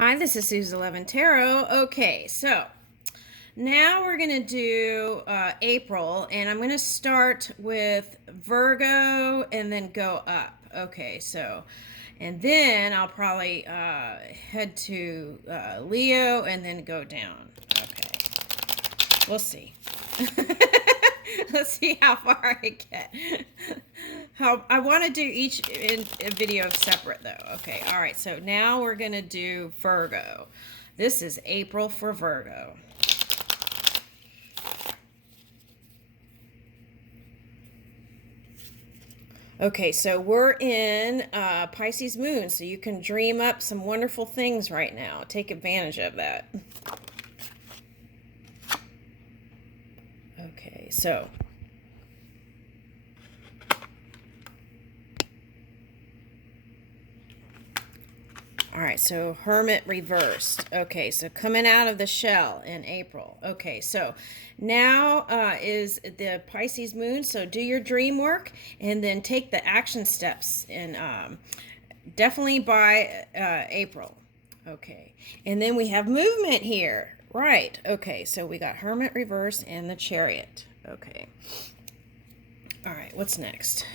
Hi, this is Sue's 11 Tarot. Okay, so now we're going to do April, and I'm going to start with Virgo and then go up. Okay, so, and then I'll probably head to Leo and then go down. Okay, we'll see. Let's see how far I get. How I want to do each video separate though. Okay, all right. So now we're gonna do Virgo. This is April for Virgo. Okay, so we're in Pisces moon, so you can dream up some wonderful things right now. Take advantage of that. Okay, so all right, so Hermit reversed. Okay, so coming out of the shell in April. Okay, so now is the Pisces moon. So do your dream work and then take the action steps and definitely by April. Okay, and then we have movement here. Right, okay, so we got Hermit reverse and the Chariot. Okay, all right, what's next?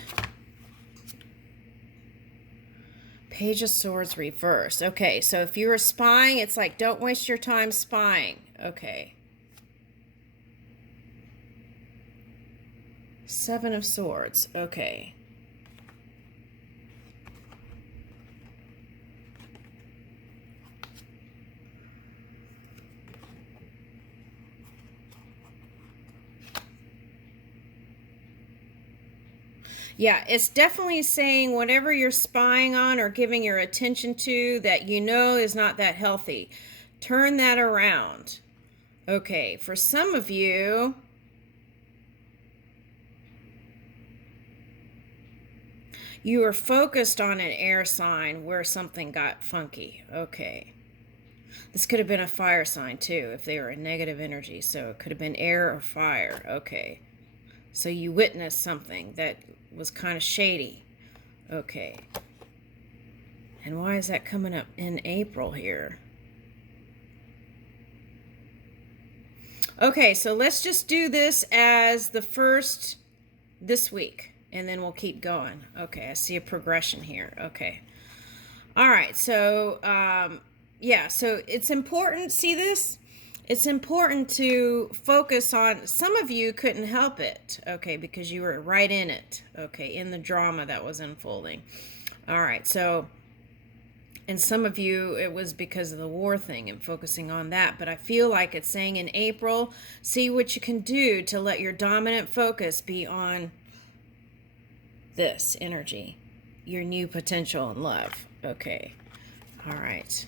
Page of Swords reversed. Okay, so if you were spying, it's like, don't waste your time spying. Okay. Seven of Swords. Okay. Yeah, it's definitely saying whatever you're spying on or giving your attention to that you know is not that healthy. Turn that around. Okay, for some of you, you were focused on an air sign where something got funky. Okay. This could have been a fire sign too if they were a negative energy. So it could have been air or fire. Okay. So you witnessed something that was kind of shady. Okay. And why is that coming up in April here? Okay, so let's just do this as the first this week, and then we'll keep going. Okay, I see a progression here. Okay. All right, so, yeah, so it's important, see this? It's important to focus on, some of you couldn't help it, okay, because you were right in it, okay, in the drama that was unfolding. All right, so, and some of you, it was because of the war thing and focusing on that, but I feel like it's saying in April, see what you can do to let your dominant focus be on this energy, your new potential in love, okay, all right.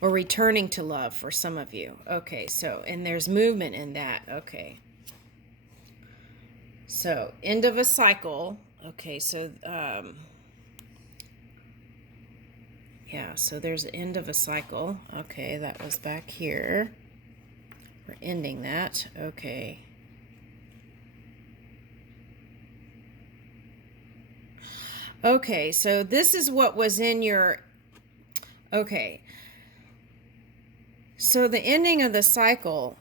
Or returning to love for some of you. Okay, so, and there's movement in that. Okay. So, end of a cycle. Okay, so, yeah, so there's the end of a cycle. Okay, that was back here. We're ending that. Okay. Okay, so this is what was in your, okay. So the ending of the cycle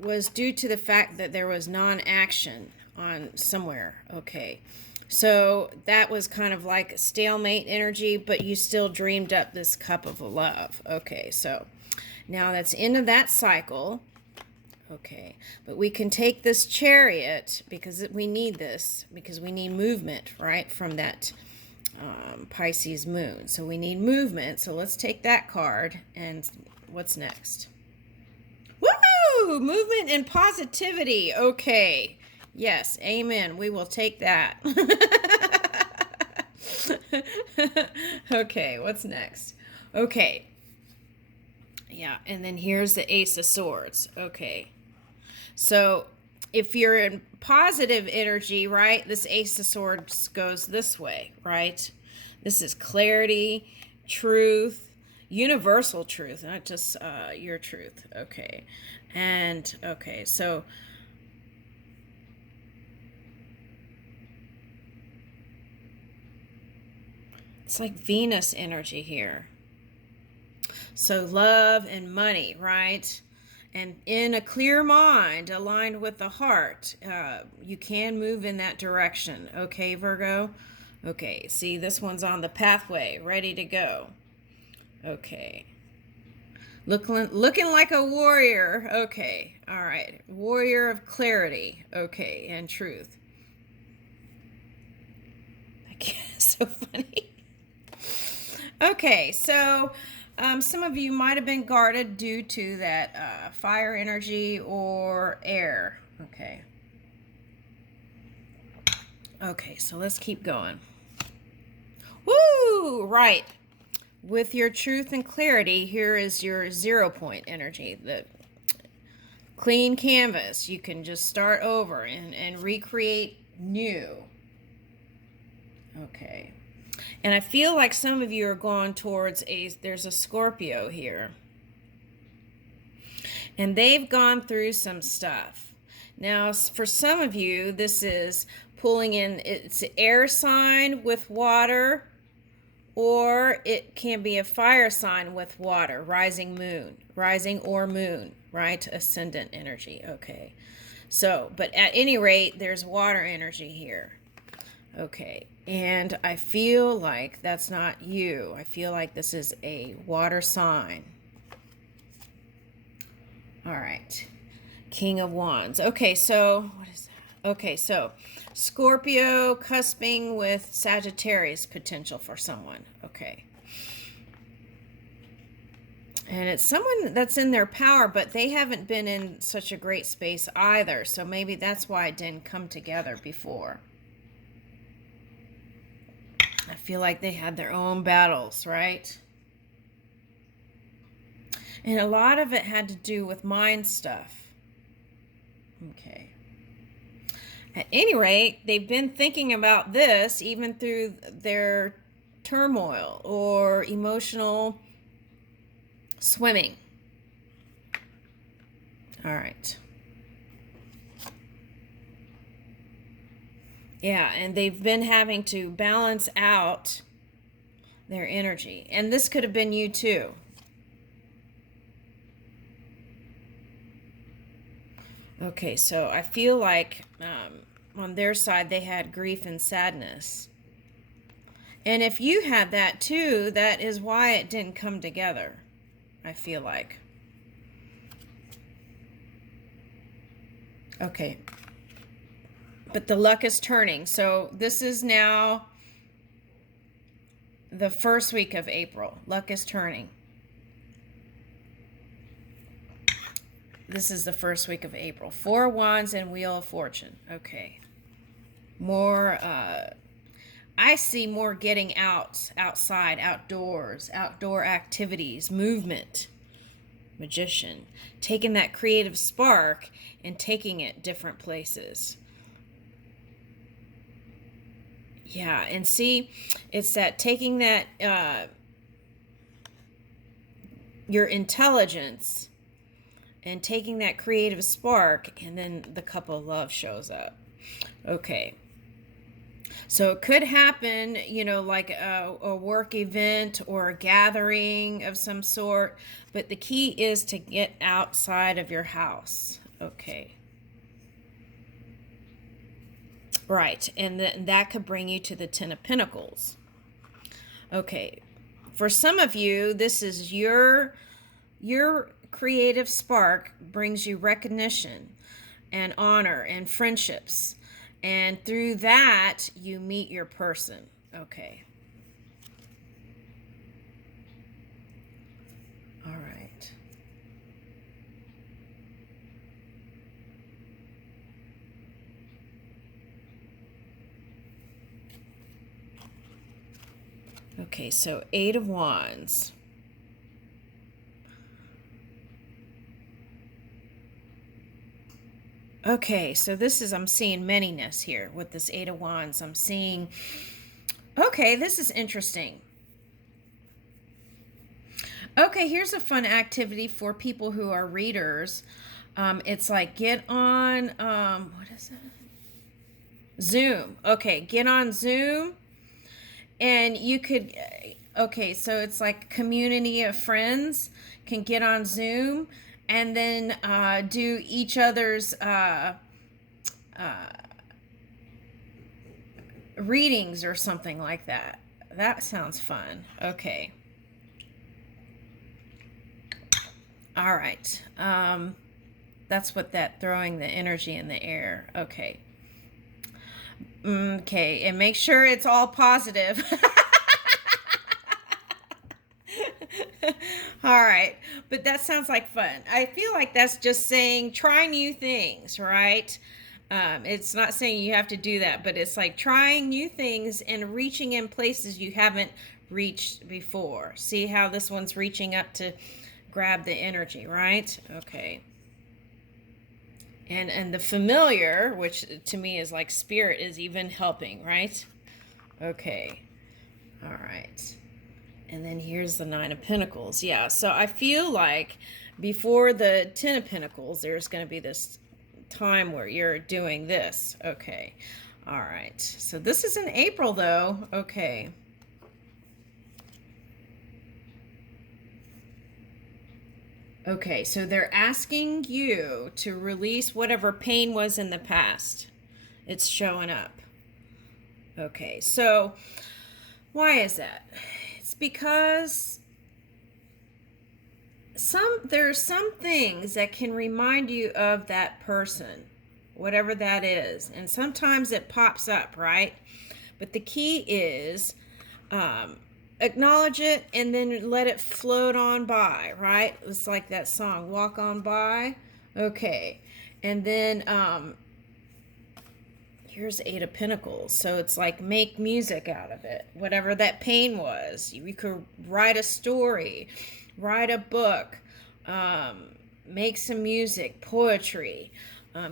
was due to the fact that there was non-action on somewhere. Okay. So that was kind of like stalemate energy, but you still dreamed up this cup of love. Okay. So now that's end of that cycle. Okay. But we can take this Chariot because we need this, because we need movement, right, from that Pisces moon. So we need movement. So let's take that card. And what's next? Woo! Movement and positivity. Okay. Yes. Amen. We will take that. Okay. What's next? Okay. Yeah. And then here's the Ace of Swords. Okay. So if you're in positive energy, right, this Ace of Swords goes this way, right? This is clarity, truth, universal truth, not just your truth. Okay. And, okay, so it's like Venus energy here. So love and money, right? And in a clear mind, aligned with the heart, you can move in that direction. Okay, Virgo? Okay, see, this one's on the pathway, ready to go. Okay. Looking like a warrior. Okay, all right. Warrior of clarity. Okay, and truth. That's so funny. Okay, so some of you might have been guarded due to that fire energy or air. Okay. Okay, so let's keep going. Woo! Right. With your truth and clarity, here is your 0 point energy. The clean canvas. You can just start over and recreate new. Okay. And I feel like some of you are going towards there's a Scorpio here. And they've gone through some stuff. Now, for some of you, this is pulling in, it's an air sign with water, or it can be a fire sign with water, rising or moon, right? Ascendant energy. Okay. So, but at any rate, there's water energy here. Okay, and I feel like that's not you. I feel like this is a water sign. All right, King of Wands. Okay, so what is that? Okay, so Scorpio cusping with Sagittarius potential for someone. Okay. And it's someone that's in their power, but they haven't been in such a great space either. So maybe that's why it didn't come together before. I feel like they had their own battles, right? And a lot of it had to do with mind stuff. Okay. At any rate, they've been thinking about this even through their turmoil or emotional swimming. All right. Yeah, and they've been having to balance out their energy. And this could have been you too. Okay, so I feel like on their side they had grief and sadness. And if you had that too, that is why it didn't come together, I feel like. Okay. But the luck is turning. So this is now the first week of April. Luck is turning. This is the first week of April. 4 Wands and Wheel of Fortune. Okay. More, I see more getting outside, outdoors, outdoor activities, movement. Magician. Taking that creative spark and taking it different places. Yeah, and see, it's that taking that, your intelligence and taking that creative spark, and then the cup of love shows up. Okay. So it could happen, you know, like a work event or a gathering of some sort, but the key is to get outside of your house. Okay. Right, and that could bring you to the 10 of Pentacles. Okay, for some of you, this is your creative spark brings you recognition and honor and friendships. And through that, you meet your person. Okay. All right. Okay, so 8 of Wands. Okay, so this is, I'm seeing manyness here with this 8 of Wands. I'm seeing, okay, this is interesting. Okay, here's a fun activity for people who are readers. It's like get on, what is it? Zoom. Okay, get on Zoom. And you could, Okay, so it's like community of friends can get on Zoom and then do each other's readings or something like that. That sounds fun. Okay. All right. That's what that throwing the energy in the air. Okay. Okay, and make sure it's all positive. All right, but that sounds like fun. I feel like that's just saying try new things, right? It's not saying you have to do that, but it's like trying new things and reaching in places you haven't reached before. See how this one's reaching up to grab the energy, right? Okay. And the familiar, which to me is like spirit, is even helping, right? Okay. All right. And then here's the Nine of Pentacles. Yeah, so I feel like before the Ten of Pentacles, there's going to be this time where you're doing this. Okay. All right. So this is in April, though. Okay. Okay, so they're asking you to release whatever pain was in the past. It's showing up. Okay, so why is that? It's because there's some things that can remind you of that person, whatever that is. And sometimes it pops up, right? But the key is acknowledge it and then let it float on by, right? It's like that song, Walk On By. Okay. And then here's Eight of Pentacles. So it's like make music out of it. Whatever that pain was. You could write a story, write a book, make some music, poetry.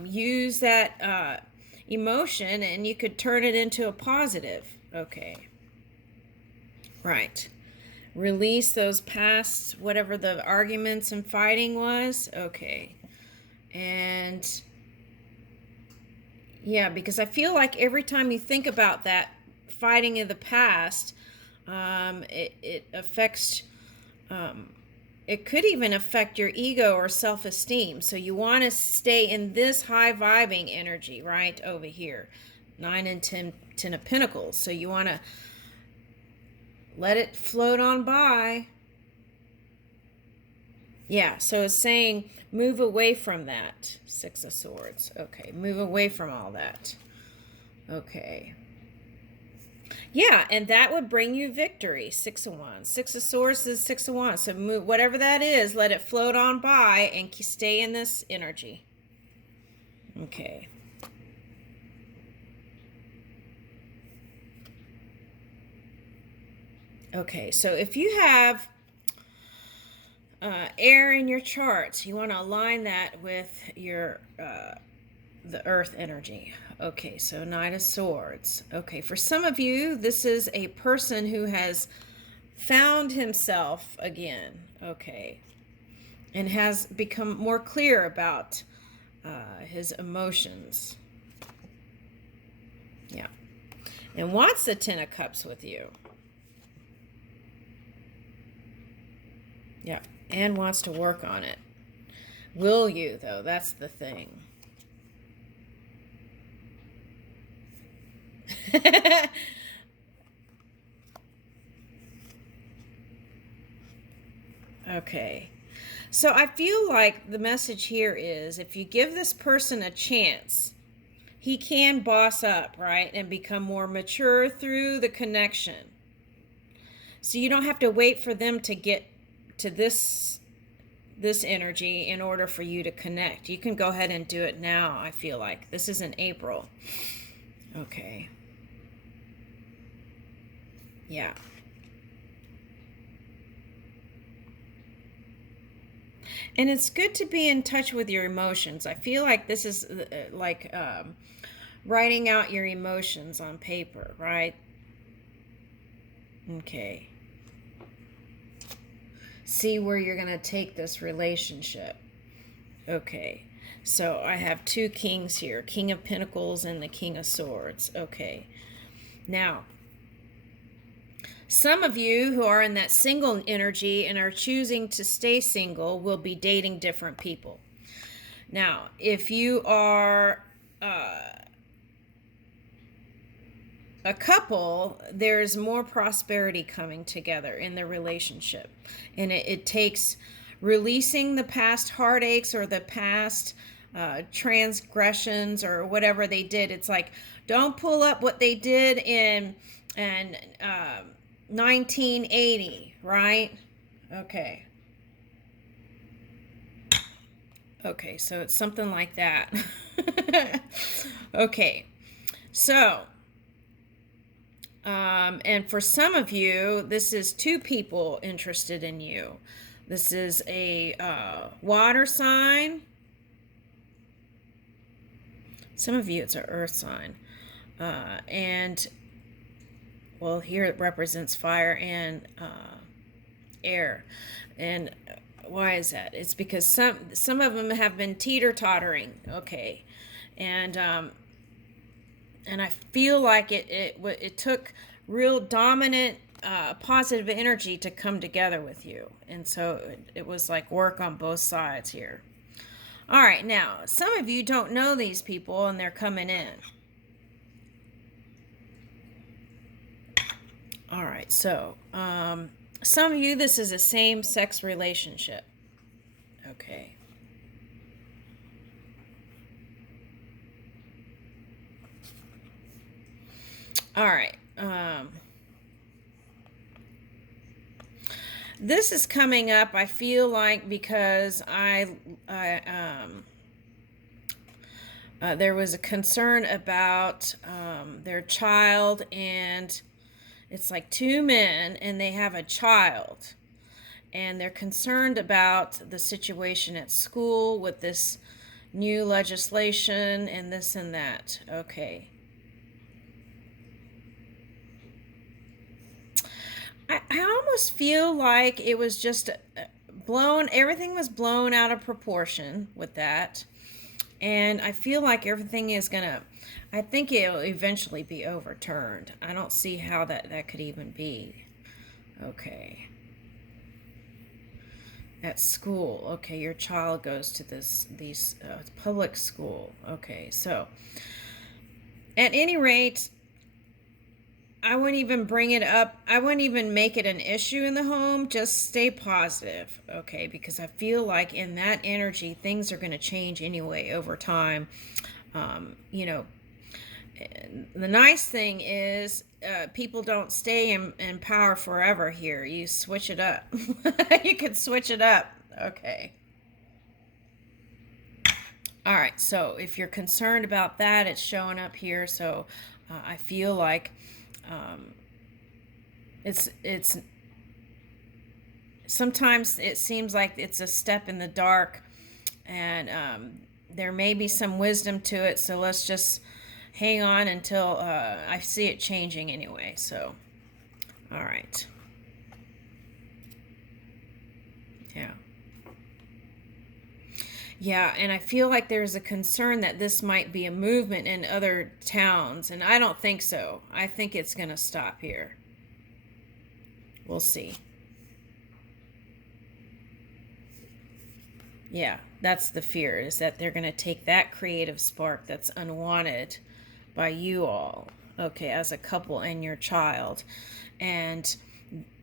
Use that emotion and you could turn it into a positive. Okay. Right. Release those past, whatever the arguments and fighting was. Okay. And yeah, because I feel like every time you think about that fighting in the past, it affects, it could even affect your ego or self-esteem. So you want to stay in this high vibing energy, right? Over here. 9 and 10 of Pentacles. So you want to let it float on by. Yeah, so it's saying move away from that. 6 of Swords. Okay, move away from all that. Okay. Yeah, and that would bring you victory. 6 of Wands. 6 of Swords is 6 of Wands. So move, whatever that is, let it float on by and stay in this energy. Okay. Okay, so if you have air in your charts, you want to align that with your the earth energy. Okay, so Knight of Swords. Okay, for some of you, this is a person who has found himself again. Okay, and has become more clear about his emotions. Yeah, and wants the 10 of Cups with you. Yeah, and wants to work on it. Will you, though? That's the thing. Okay. So I feel like the message here is if you give this person a chance, he can boss up, right? And become more mature through the connection. So you don't have to wait for them to get to this energy in order for you to connect. You can go ahead and do it now, I feel like. This is in April. Okay. Yeah. And it's good to be in touch with your emotions. I feel like this is like writing out your emotions on paper, right? Okay. See where you're going to take this relationship. Okay. So I have 2 kings here. King of Pentacles and the King of Swords. Okay. Now, Some of you who are in that single energy and are choosing to stay single will be dating different people. Now, if you are a couple, there's more prosperity coming together in the relationship. And it takes releasing the past heartaches or the past transgressions or whatever they did. It's like, don't pull up what they did in 1980, right? Okay. Okay, so it's something like that. Okay, so, and for some of you, this is two people interested in you. This is a water sign. Some of you, it's an earth sign. And, well, here it represents fire and air. And why is that? It's because some of them have been teeter-tottering, okay, and I feel like it took real dominant positive energy to come together with you, and so it was like work on both sides here. All right, now some of you don't know these people and they're coming in. All right, so some of you, this is a same-sex relationship. Okay. All right. This is coming up, I feel like, because there was a concern about their child, and it's like two men and they have a child, and they're concerned about the situation at school with this new legislation and this and that. Okay. I almost feel like it was just everything was blown out of proportion with that. And I feel like everything is I think it'll eventually be overturned. I don't see how that could even be. Okay. At school. Okay, your child goes to these public school. Okay, so at any rate, I wouldn't even bring it up. I wouldn't even make it an issue in the home. Just stay positive, okay? Because I feel like in that energy, things are going to change anyway over time. You know, the nice thing is people don't stay in power forever here. You switch it up. You can switch it up. Okay. All right. So if you're concerned about that, it's showing up here. So I feel like it's sometimes it seems like it's a step in the dark, and there may be some wisdom to it, so let's just hang on until I see it changing anyway. So all right. Yeah, and I feel like there's a concern that this might be a movement in other towns, and I don't think so. I think it's going to stop here. We'll see. Yeah, that's the fear, is that they're going to take that creative spark that's unwanted by you all, okay, as a couple and your child, and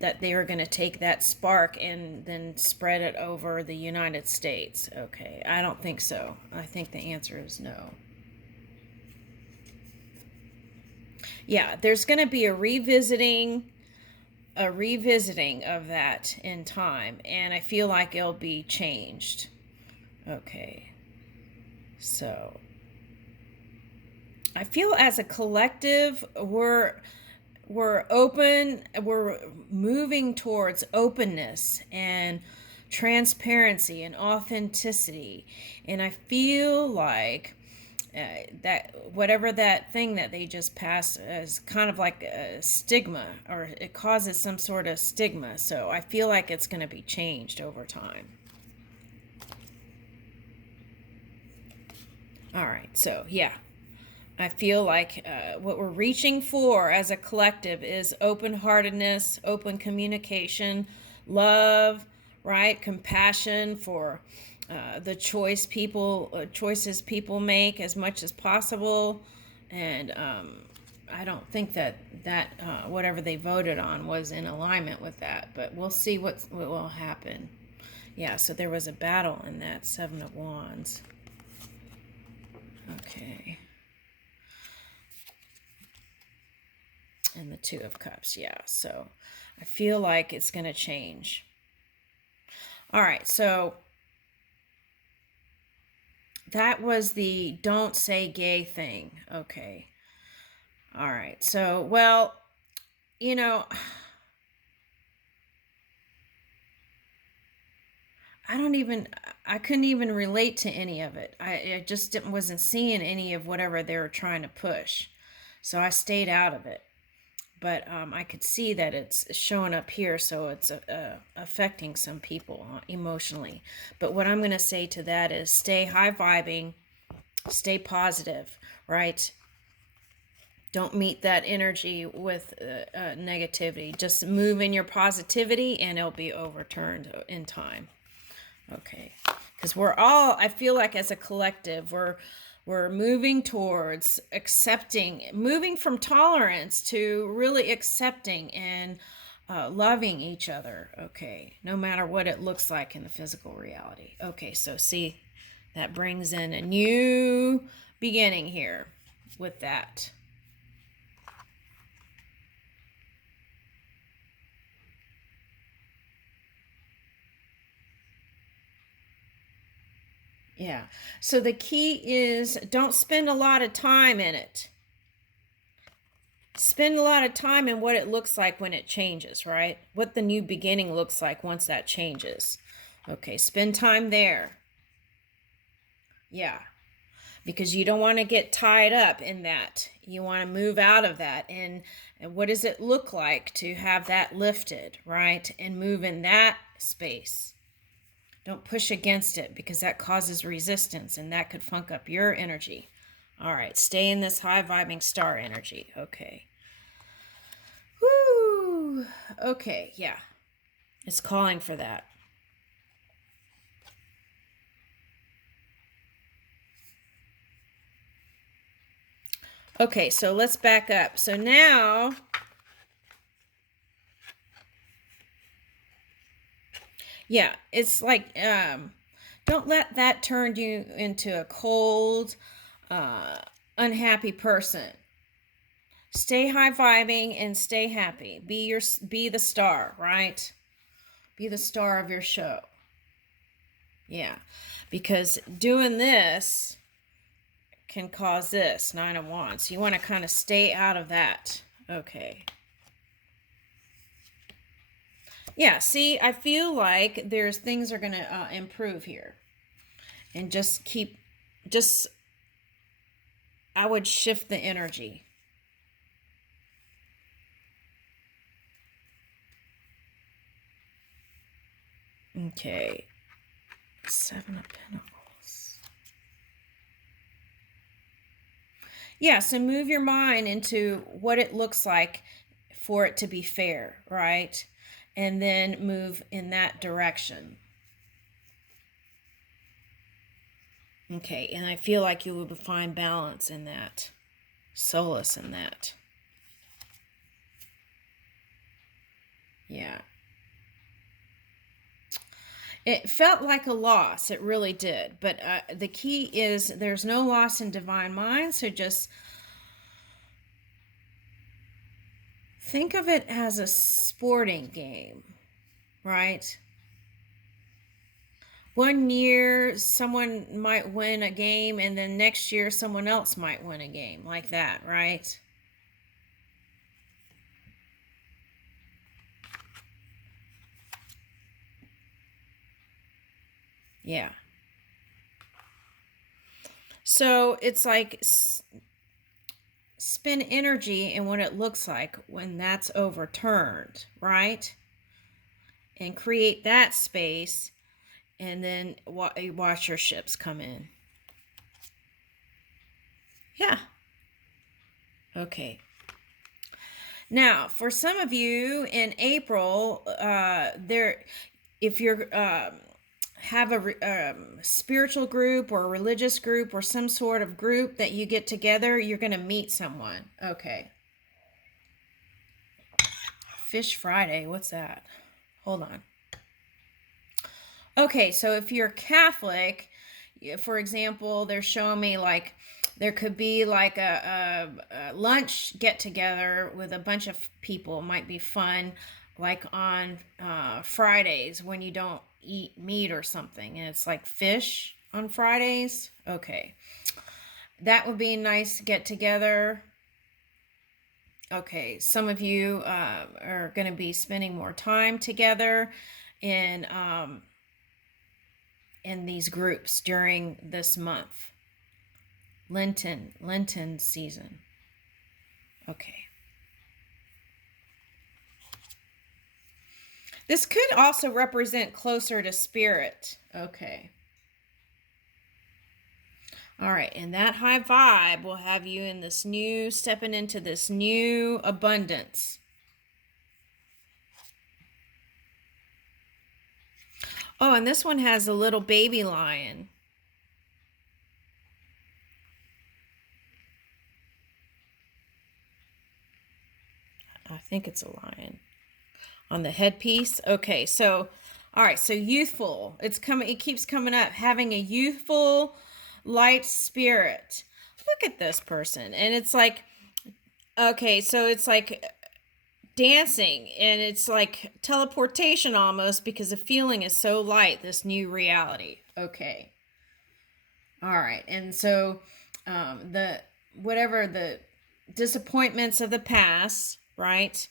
that they are going to take that spark and then spread it over the United States. Okay, I don't think so. I think the answer is no. Yeah, there's going to be a revisiting of that in time, and I feel like it'll be changed. Okay, so I feel as a collective we're open, we're moving towards openness and transparency and authenticity, and I feel like that whatever that thing that they just passed is kind of like a stigma, or it causes some sort of stigma, so I feel like it's going to be changed over time. All right, so yeah. I feel like what we're reaching for as a collective is open-heartedness, open communication, love, right? Compassion for the choices people make as much as possible. And I don't think that whatever they voted on was in alignment with that, but we'll see what will happen. Yeah, so there was a battle in that Seven of Wands. Okay. And the Two of Cups, yeah. So I feel like it's going to change. All right, so that was the don't say gay thing. Okay. All right, so, well, you know, I couldn't even relate to any of it. I just wasn't seeing any of whatever they were trying to push. So I stayed out of it. But I could see that it's showing up here, so it's affecting some people emotionally. But what I'm going to say to that is stay high vibing, stay positive, right? Don't meet that energy with negativity. Just move in your positivity and it'll be overturned in time. Okay. Because I feel like as a collective, we're moving towards accepting, moving from tolerance to really accepting and loving each other, okay, no matter what it looks like in the physical reality. Okay, so see, that brings in a new beginning here with that. Yeah, so the key is don't spend a lot of time in it. Spend a lot of time in what it looks like when it changes, right? What the new beginning looks like once that changes. Okay, spend time there. Yeah, because you don't want to get tied up in that. You want to move out of that. And what does it look like to have that lifted, right? And move in that space. Don't push against it because that causes resistance and that could funk up your energy. All right, stay in this high vibing star energy. Okay. Woo! Okay, yeah. It's calling for that. Okay, so let's back up. So now, yeah, it's like, don't let that turn you into a cold, unhappy person. Stay high vibing and stay happy. Be the star, right? Be the star of your show. Yeah, because doing this can cause this, Nine of Wands. So you want to kind of stay out of that. Okay. Yeah, see, I feel like there's things are going to improve here. And I would shift the energy. Okay. Seven of Pentacles. Yeah, so move your mind into what it looks like for it to be fair, right? And then move in that direction. Okay, and I feel like you will find balance in that, solace in that. Yeah. It felt like a loss, it really did. But the key is there's no loss in divine mind, so just think of it as a sporting game, right? One year someone might win a game, and then next year someone else might win a game, like that, right? Yeah. So it's like spend energy in what it looks like when that's overturned, right? And create that space, and then watch your ships come in. Yeah. Okay. Now, for some of you in April, if you're have a spiritual group or a religious group or some sort of group that you get together, you're going to meet someone. Okay. Fish Friday, what's that? Hold on. Okay, so if you're Catholic, for example, they're showing me like there could be like a lunch get together with a bunch of people. It might be fun, like on Fridays when you don't eat meat or something, and it's like fish on Fridays. Okay, that would be a nice get together. Okay, some of you are going to be spending more time together in these groups during this month. Lenten season. Okay. This could also represent closer to spirit. Okay. All right, and that high vibe will have you in this new, stepping into this new abundance. Oh, and this one has a little baby lion. I think it's a lion on the headpiece. Okay, so all right, so youthful. It's coming, it keeps coming up, having a youthful light spirit. Look at this person. And it's like, okay, so it's like dancing, and it's like teleportation almost, because the feeling is so light, this new reality. Okay. All right. And so the whatever the disappointments of the past, right,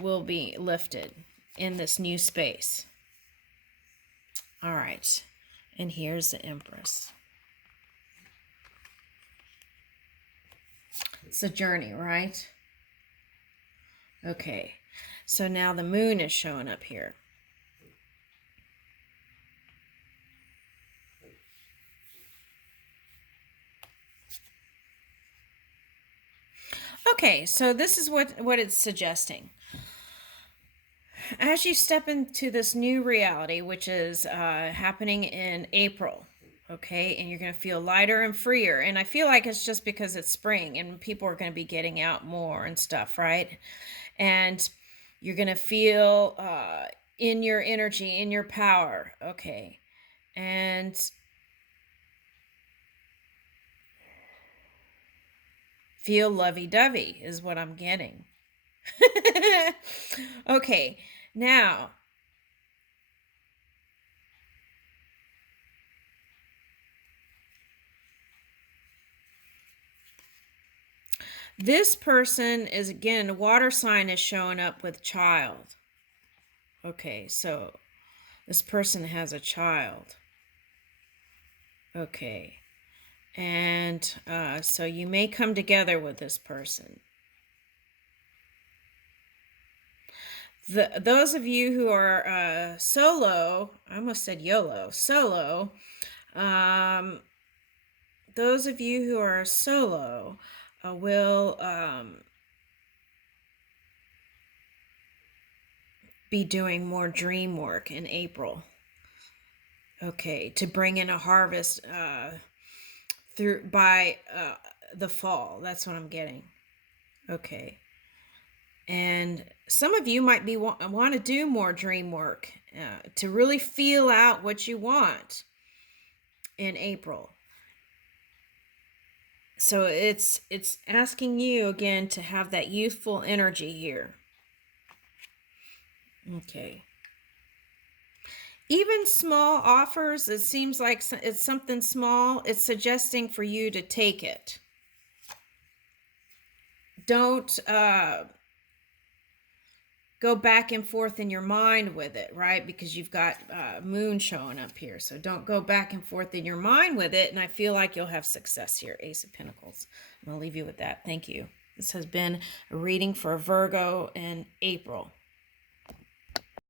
will be lifted in this new space. All right. And here's the Empress. It's a journey, right? Okay. So now the moon is showing up here. Okay, so this is what it's suggesting. As you step into this new reality, which is happening in April, okay, and you're going to feel lighter and freer. And I feel like it's just because it's spring and people are going to be getting out more and stuff, right? And you're going to feel in your energy, in your power, okay? And feel lovey-dovey is what I'm getting. Okay, now this person is, again, a water sign is showing up with child. Okay, so this person has a child. Okay, and so you may come together with this person. Those of you who are solo, I almost said YOLO, solo, those of you who are solo will be doing more dream work in April. Okay, to bring in a harvest through by the fall. That's what I'm getting. Okay. And some of you might be want to do more dream work to really feel out what you want in April. So it's asking you again to have that youthful energy here. Okay. Even small offers, it seems like it's something small. It's suggesting for you to take it. Don't go back and forth in your mind with it, right? Because you've got moon showing up here. So don't go back and forth in your mind with it. And I feel like you'll have success here. Ace of Pentacles. I'm going to leave you with that. Thank you. This has been a reading for Virgo in April.